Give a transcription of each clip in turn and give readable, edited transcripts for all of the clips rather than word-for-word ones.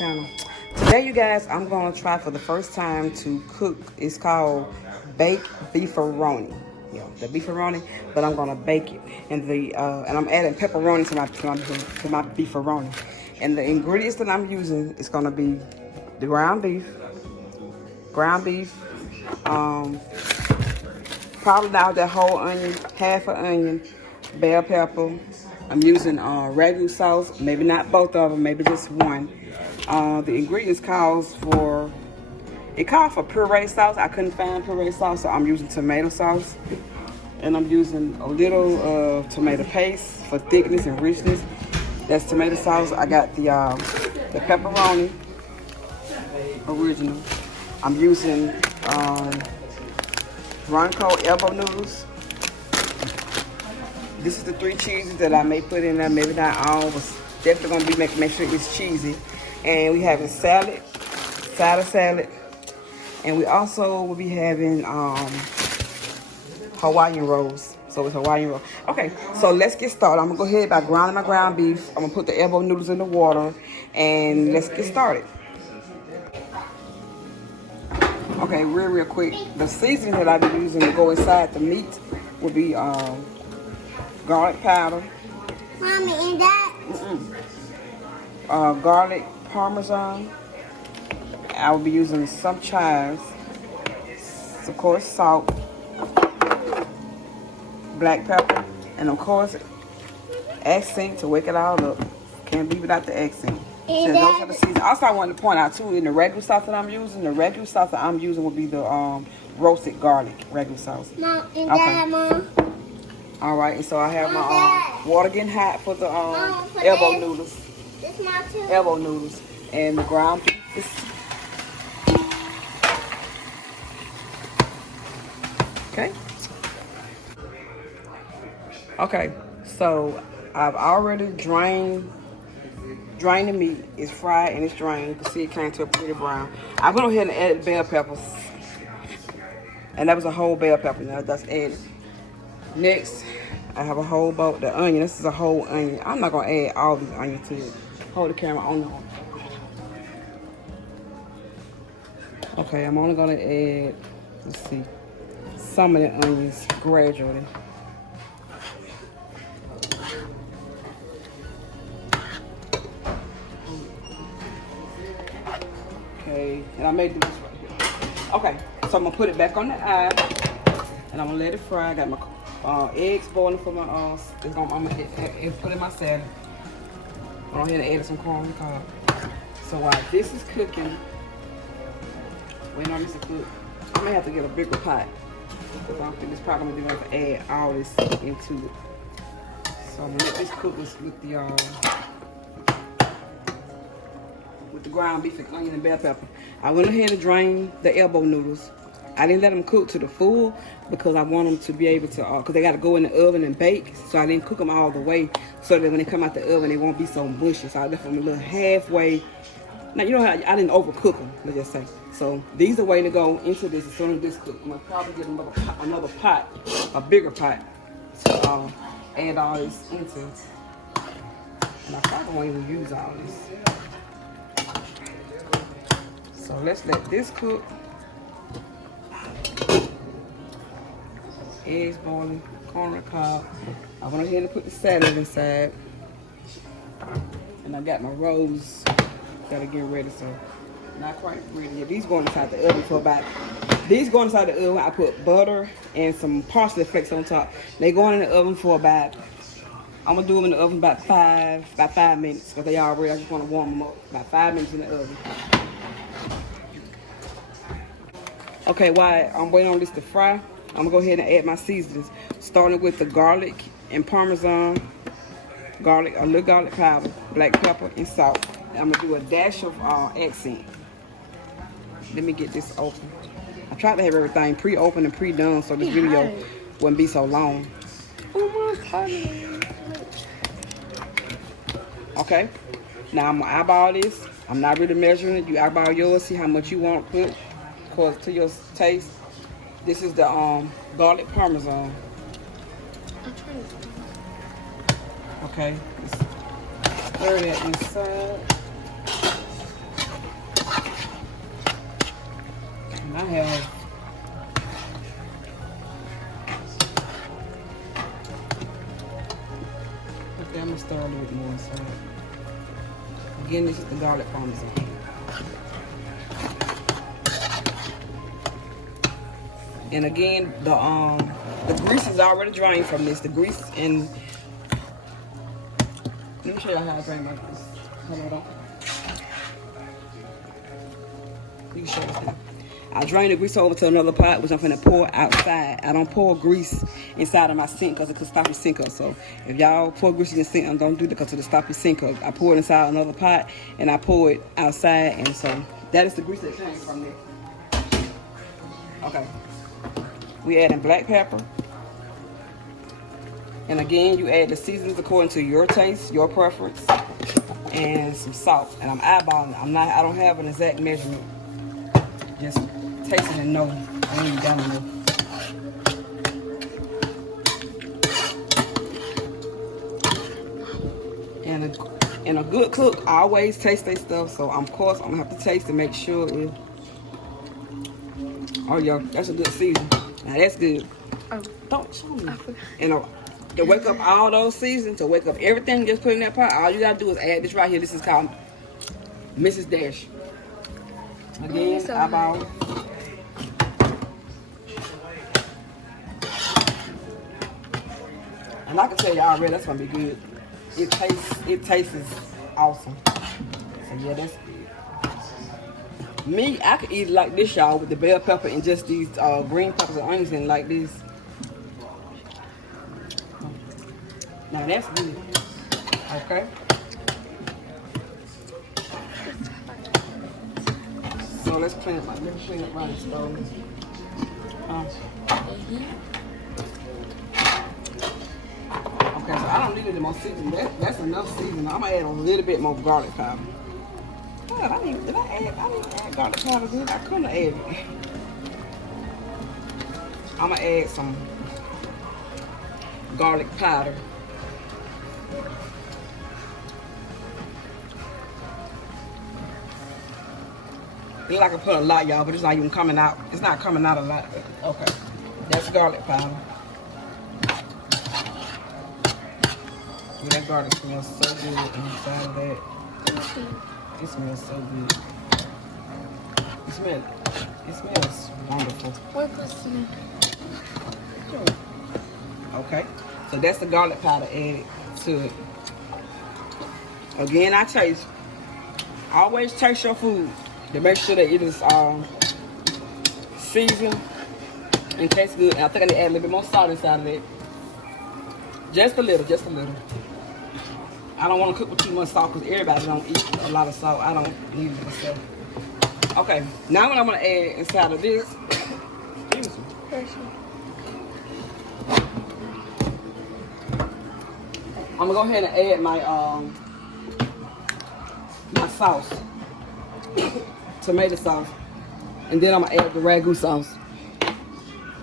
channel. Today, you guys, I'm gonna try for the first time to cook. It's called baked beefaroni. Yeah, the beefaroni, but I'm gonna bake it, and I'm adding pepperoni to my beefaroni. And the ingredients that I'm using is gonna be the ground beef, probably now that whole onion, half an onion, bell pepper. I'm using ragu sauce, maybe not both of them, maybe just one. The ingredients calls for puree sauce. I couldn't find puree sauce, so I'm using tomato sauce. And I'm using a little tomato paste for thickness and richness. That's tomato sauce. I got the pepperoni original. I'm using Ronco elbow noodles. This is the 3 cheeses that I may put in there, maybe not all, but definitely gonna be make sure it's cheesy. And we having salad, and we also will be having Hawaiian rolls. So it's Hawaiian roll. Okay, so let's get started. I'm gonna go ahead by grinding my ground beef. I'm gonna put the elbow noodles in the water, and let's get started. Okay, real quick. The seasoning that I've been using to go inside the meat will be garlic powder. Mommy, and that? Garlic parmesan. I will be using some chives. Of course, salt, black pepper, and of course, accent to wake it all up. Can't be without the accent. So those are the seasons. Also, I wanted to point out too, in the regular sauce that I'm using, will be the roasted garlic regular sauce. Mom, and Dad, Mom. All right, and so I have my water getting hot for the for elbow this. noodles. This mom too. Elbow noodles and the ground beef. Okay. Okay, so I've already drained the meat. It's fried and it's drained. You can see it came to a pretty brown. I went ahead and added bell peppers. And that was a whole bell pepper. Now that's added. Next, I have a whole bowl, the onion. This is a whole onion. I'm not gonna add all these onions to it. Hold the camera on. Okay, I'm only gonna add, let's see, some of the onions gradually. Okay, and I may do this right here. Okay, so I'm gonna put it back on the eye, and I'm gonna let it fry. I got my eggs boiling for my I'm gonna put in my salad. Go ahead and add some corn on the cob. So while this is cooking, waiting on this to cook, I may have to get a bigger pot because I don't think it's probably gonna be able to add all this into it. So I'm gonna let this cook with the ground beef and onion and bell pepper. I went ahead and drained the elbow noodles. I didn't let them cook to the full because I want them to be able to, because they got to go in the oven and bake. So I didn't cook them all the way so that when they come out the oven, they won't be so mushy. So I left them a little halfway. Now, you know how I didn't overcook them, let's just say. So these are the way to go into this as soon as this cooks. I'm going to probably get another pot, a bigger pot, to add all this into. And I probably won't even use all this. So let's let this cook. Eggs boiling, corn on the cob. I went ahead and put the salad inside. And I got my rolls that are getting ready, so not quite ready yet. These going inside the oven the oven. I put butter and some parsley flakes on top. They going in the oven for I'm gonna do them in the oven about 5 minutes, because they already, I just want to warm them up. About 5 minutes in the oven. Okay, while I'm waiting on this to fry, I'm gonna go ahead and add my seasonings, starting with the garlic and parmesan, a little garlic powder, black pepper, and salt. I'm gonna do a dash of accent. Let me get this open. I tried to have everything pre-opened and pre-done so this video wouldn't be so long. Okay, now I'm gonna eyeball this. I'm not really measuring it. You eyeball yours, see how much you want to put, of course, to your taste. This is the garlic parmesan. Okay, stir that inside. And I have okay, I'm gonna stir a little bit more inside. Again, this is the garlic parmesan. And again, the grease is already drained from this. The grease and let me show you how I drain my grease. Hold on. You can show this now. I drain the grease over to another pot, which I'm gonna pour outside. I don't pour grease inside of my sink because it could stop your sink up. So if y'all pour grease in your sink, don't do that because it'll stop your sink up. I pour it inside another pot and I pour it outside, and so that is the grease that came from there. Okay. We adding black pepper. And again, you add the seasonings according to your taste, your preference, and some salt. And I'm eyeballing it. I don't have an exact measurement. Just taste it and know when you're down there. And a good cook always tastes their stuff. So of course I'm gonna have to taste to make sure it. Oh yeah, that's a good season. Now that's good. Oh. Don't show me. And to wake up all those seasons, to wake up everything just put in that pot, all you gotta do is add this right here. This is called Mrs. Dash. Again, eyeball. And I can tell you already that's gonna be good. It tastes awesome. So yeah, that's good. Me, I could eat it like this, y'all, with the bell pepper and just these green peppers and onions and like this. Now that's good. Okay. So let's clean up. Let me clean up right stove. Okay, so I don't need any more seasoning. That's enough seasoning. I'm gonna add a little bit more garlic powder. Did I didn't add garlic powder, dude. I couldn't have added it. I'm gonna add some garlic powder. It's like I put a lot, y'all, but it's not even coming out. It's not coming out a lot. Okay, that's garlic powder. Ooh, that garlic smells so good inside of that. It smells so good. It smells wonderful. What was Okay, so that's the garlic powder added to it. Again, I taste. Always taste your food to make sure that it is seasoned and tastes good. And I think I need to add a little bit more salt inside of it. Just a little, just a little. I don't want to cook with too much salt because everybody don't eat a lot of salt. I don't need it myself. Okay, now what I'm going to add inside of this. I'm going to go ahead and add my my sauce. Tomato sauce. And then I'm going to add the ragu sauce.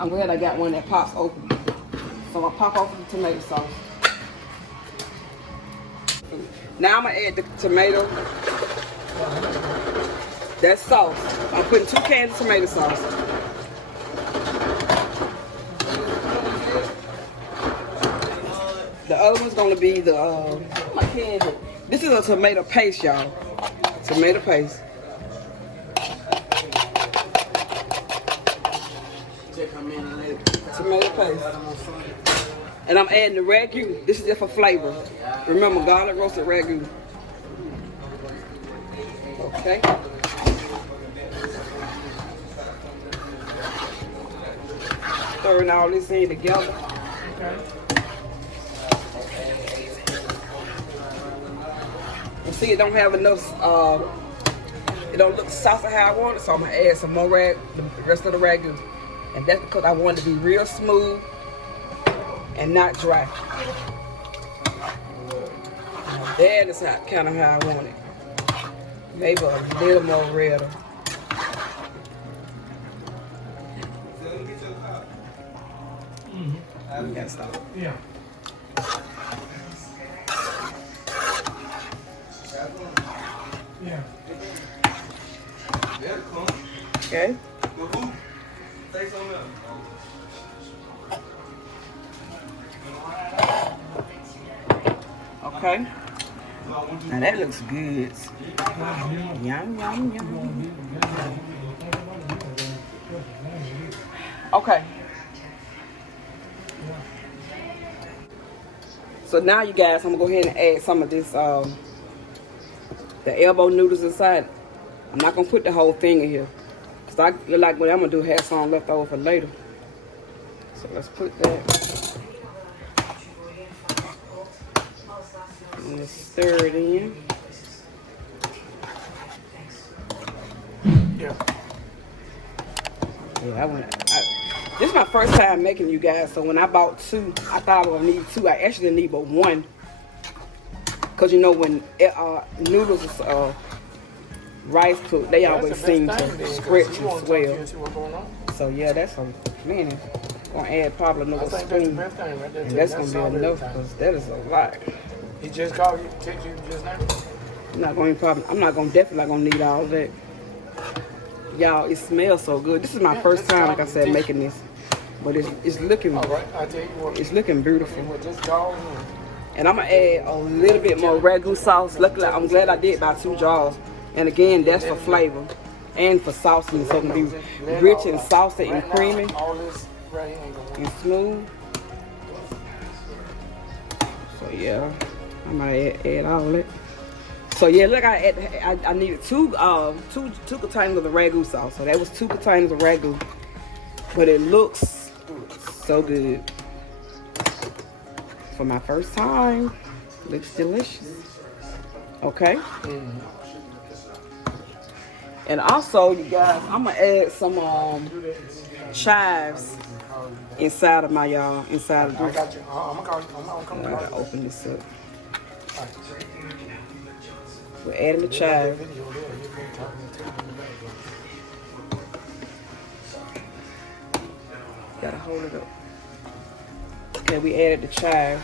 I'm glad I got one that pops open. So I'll pop open the tomato sauce. Now I'm going to add the tomato. That's sauce. I'm putting 2 cans of tomato sauce. The other one's going to be the, this is a tomato paste, y'all. Tomato paste. Tomato paste. And I'm adding the ragu. This is just for flavor. Remember, garlic roasted ragu. Okay. Stirring all this in together. Okay. You see, it don't have enough. It don't look saucy how I want it, so I'm gonna add some more the rest of the ragu, and that's because I want it to be real smooth and not dry. Now that is kind of how I want it. Maybe a little more redder. You gotta stop. Yeah. Yeah. Okay. Say something else. Okay. Now that looks good. Yum, yum, yum. Okay. So now you guys, I'm gonna go ahead and add some of this, the elbow noodles inside. I'm not gonna put the whole thing in here. Cause I look like what I'm gonna do, have some left over for later. So let's put that. And let's stir it in. Yeah, this is my first time making, you guys. So when I bought two, I thought I would need two. I actually need but one. Cause you know when noodles is rice cooked, they always seem to stretch and swell. So yeah, that's a man. Gonna add probably another spoon, and that's gonna be enough because that is a lot. He just called you, text you just now. I'm definitely not gonna need all that. Y'all, it smells so good. This is my first time, like I said, making this, but it's looking. All right, I tell you what. It's looking beautiful. Just call. And I'm gonna add a little bit more ragu sauce. Luckily, I'm glad I did buy 2 jars. And again, that's for flavor and for sauciness, so it can be rich and saucy and creamy and smooth. So yeah, I'm gonna add all that. So yeah, look, I needed two containers of the ragu sauce. So that was 2 containers of ragu, but it looks so good. For my first time, looks delicious. Okay. And also, you guys, I'm gonna add some chives inside of my inside of this. I got you. I'm gonna come I gotta open this up. We're adding the chives. Gotta hold it up. Okay, we added the chives.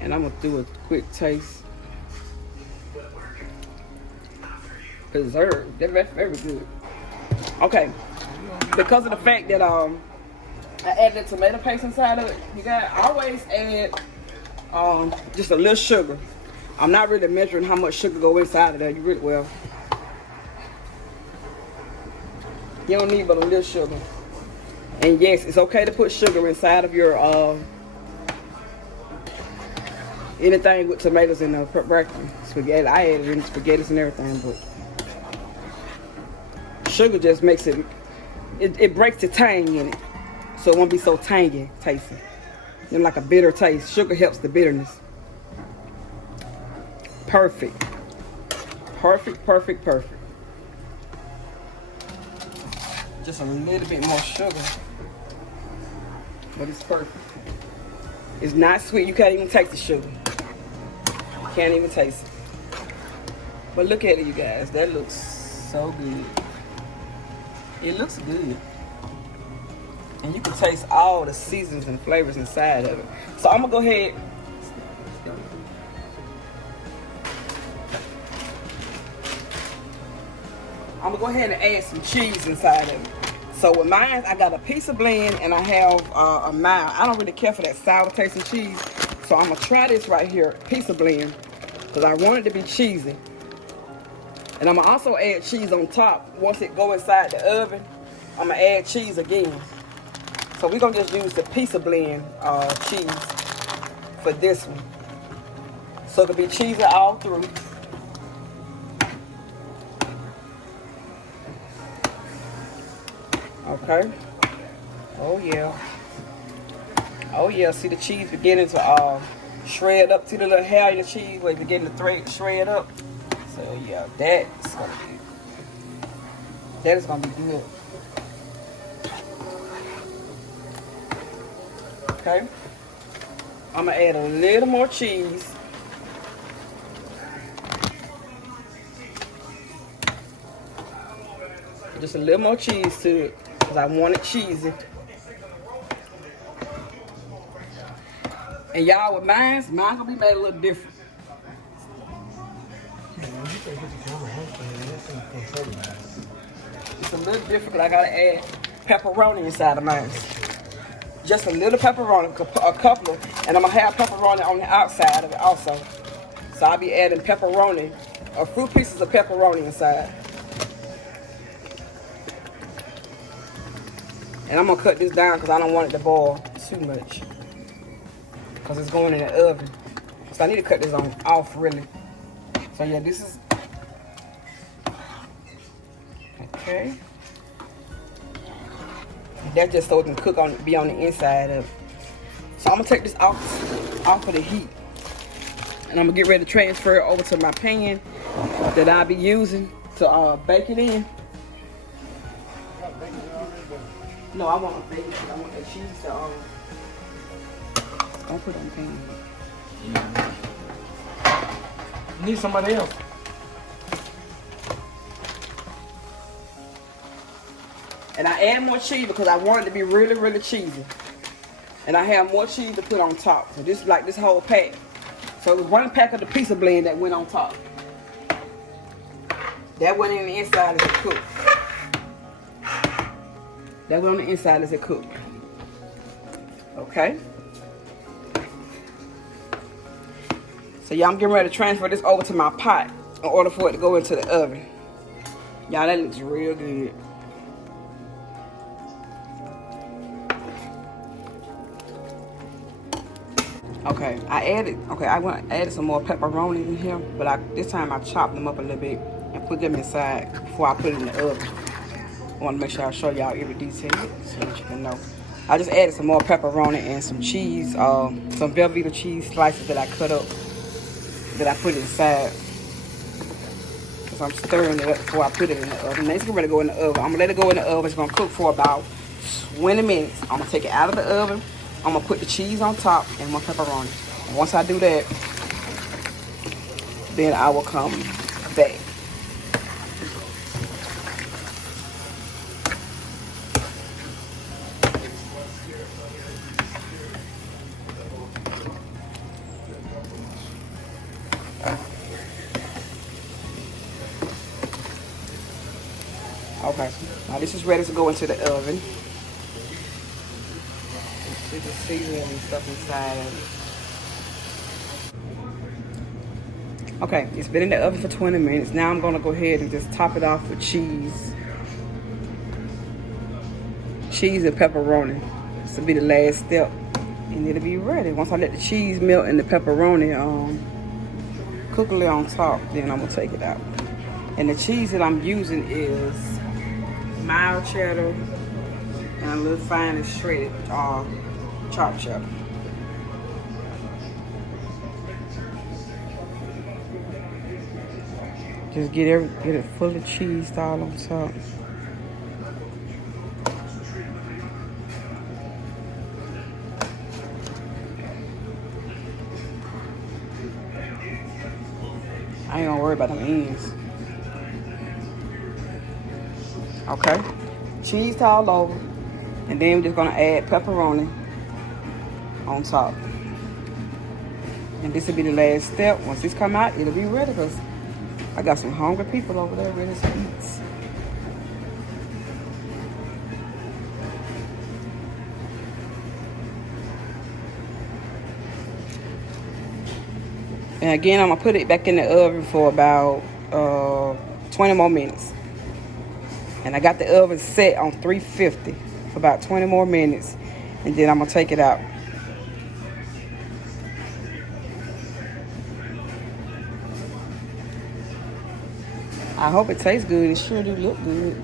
And I'm gonna do a quick taste. Preserved. That's very good. Okay. Because of the fact that I added tomato paste inside of it, you gotta always add just a little sugar. I'm not really measuring how much sugar go inside of that. You really well. You don't need but a little sugar. And yes, it's okay to put sugar inside of your anything with tomatoes and spaghetti. I added in spaghettis and everything, but sugar just makes it breaks the tang in it, so it won't be so tangy tasting. You know, like a bitter taste. Sugar helps the bitterness. Perfect. Perfect, perfect, perfect. Just a little bit more sugar, but it's perfect. It's not sweet. You can't even taste the sugar. You can't even taste it. But look at it, you guys. That looks so good. It looks good. And you can taste all the seasons and flavors inside of it. So I'm gonna go ahead. I'm gonna go ahead and add some cheese inside of it. So with mine, I got a piece of blend and I have a mild. I don't really care for that sour tasting cheese. So I'm gonna try this right here, piece of blend, because I want it to be cheesy. And I'm gonna also add cheese on top. Once it go inside the oven, I'm gonna add cheese again. So we're gonna just use the piece of blend cheese for this one. So it'll be cheesy all through. Okay. Oh yeah. Oh yeah. See the cheese beginning to shred up. See the little hair in the cheese where it's beginning to shred up. So yeah, that is gonna be good. Okay. I'm gonna add a little more cheese. Just a little more cheese to it, because I want it cheesy. And y'all with mine gonna be made a little different. It's a little different because I gotta add pepperoni inside of mine. Just a little pepperoni, a couple of, and I'm gonna have pepperoni on the outside of it also. So I'll be adding pepperoni, a few pieces of pepperoni inside. And I'm gonna cut this down because I don't want it to boil too much. Because it's going in the oven. So I need to cut this off really. So yeah, this is, okay. That's just so it can cook be on the inside of it. So I'm gonna take this off of the heat. And I'm gonna get ready to transfer it over to my pan that I'll be using to bake it in. No, I want to bake it. I want the cheese to don't put it on the pan. You need somebody else. And I add more cheese because I want it to be really, really cheesy. And I have more cheese to put on top. So this is like this whole pack. So it was one pack of the pizza blend that went on top. That went in the inside as it cooked. That went on the inside as it cooked. Okay. So y'all, I'm getting ready to transfer this over to my pot in order for it to go into the oven. Y'all, that looks real good. Okay, I added some more pepperoni in here, but this time I chopped them up a little bit and put them inside before I put it in the oven. I want to make sure I show y'all every detail so that you can know. I just added some more pepperoni and some cheese, some Velveeta cheese slices that I cut up, that I put inside. Because I'm stirring it up before I put it in the oven. Now it's going to go in the oven. I'm going to let it go in the oven. It's going to cook for about 20 minutes. I'm going to take it out of the oven. I'm going to put the cheese on top and my pepperoni. And once I do that, then I will come back. Okay, now this is ready to go into the oven. There's the seasoning and stuff inside of it. Okay, it's been in the oven for 20 minutes. Now I'm gonna go ahead and just top it off with cheese. Cheese and pepperoni. This will be the last step. And it'll be ready. Once I let the cheese melt and the pepperoni cook a little on top, then I'm gonna take it out. And the cheese that I'm using is mild cheddar and a little fine and shredded chopped cheddar. Just get it full of cheese all on top. I ain't gonna worry about them ends. Okay, cheese all over, and then we're just gonna add pepperoni on top. And this will be the last step. Once this come out, it'll be ready, because I got some hungry people over there ready to eat. And again, I'm gonna put it back in the oven for about 20 more minutes. And I got the oven set on 350 for about 20 more minutes. And then I'm gonna take it out. I hope it tastes good. It sure do look good.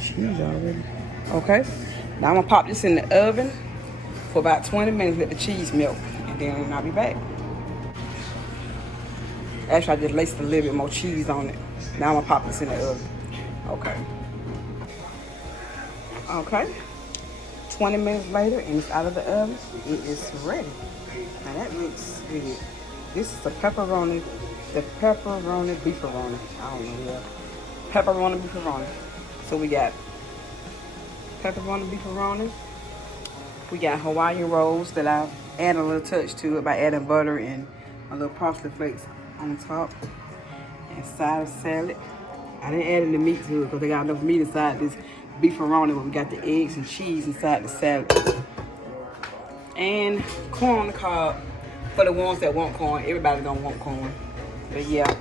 Cheese already. Okay. Now I'm gonna pop this in the oven for about 20 minutes, let the cheese melt, and then I'll be back. Actually, I just laced a little bit more cheese on it. Now I'm gonna pop this in the oven. Okay. Okay. 20 minutes later, and it's out of the oven. It is ready. Now that looks good. This is the pepperoni beefaroni. I don't know, yeah. Pepperoni beefaroni. So we got pepperoni beefaroni. We got Hawaiian rolls that I've added a little touch to it by adding butter and a little parsley flakes on top. And side of salad. I didn't add any meat to it because they got enough meat inside this beefaroni, but we got the eggs and cheese inside the salad. And corn on the cob for the ones that want corn. Everybody don't want corn. But yeah,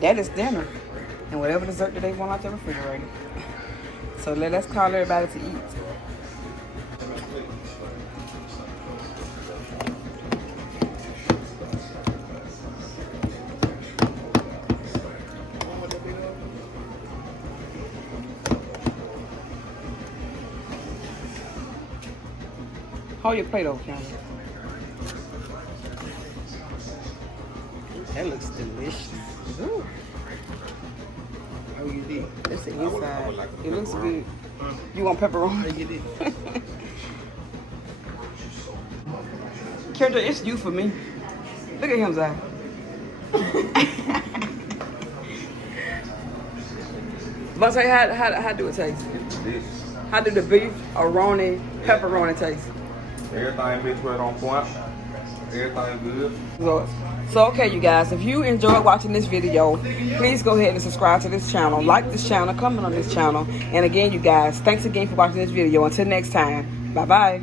that is dinner. And whatever dessert that they want out the refrigerator. So let's call everybody to eat. Hold your plate over, Cameron. That looks delicious. Ooh. How you did? That's the inside. It looks good. You want pepperoni? You did. Kendra, it's you for me. Look at him, Zach. But say, how do it taste? How do the beefaroni pepperoni taste? Everything mixed right on point. Everything good. So okay, you guys, if you enjoyed watching this video, please go ahead and subscribe to this channel, like this channel, comment on this channel. And again, you guys, thanks again for watching this video. Until next time, bye-bye.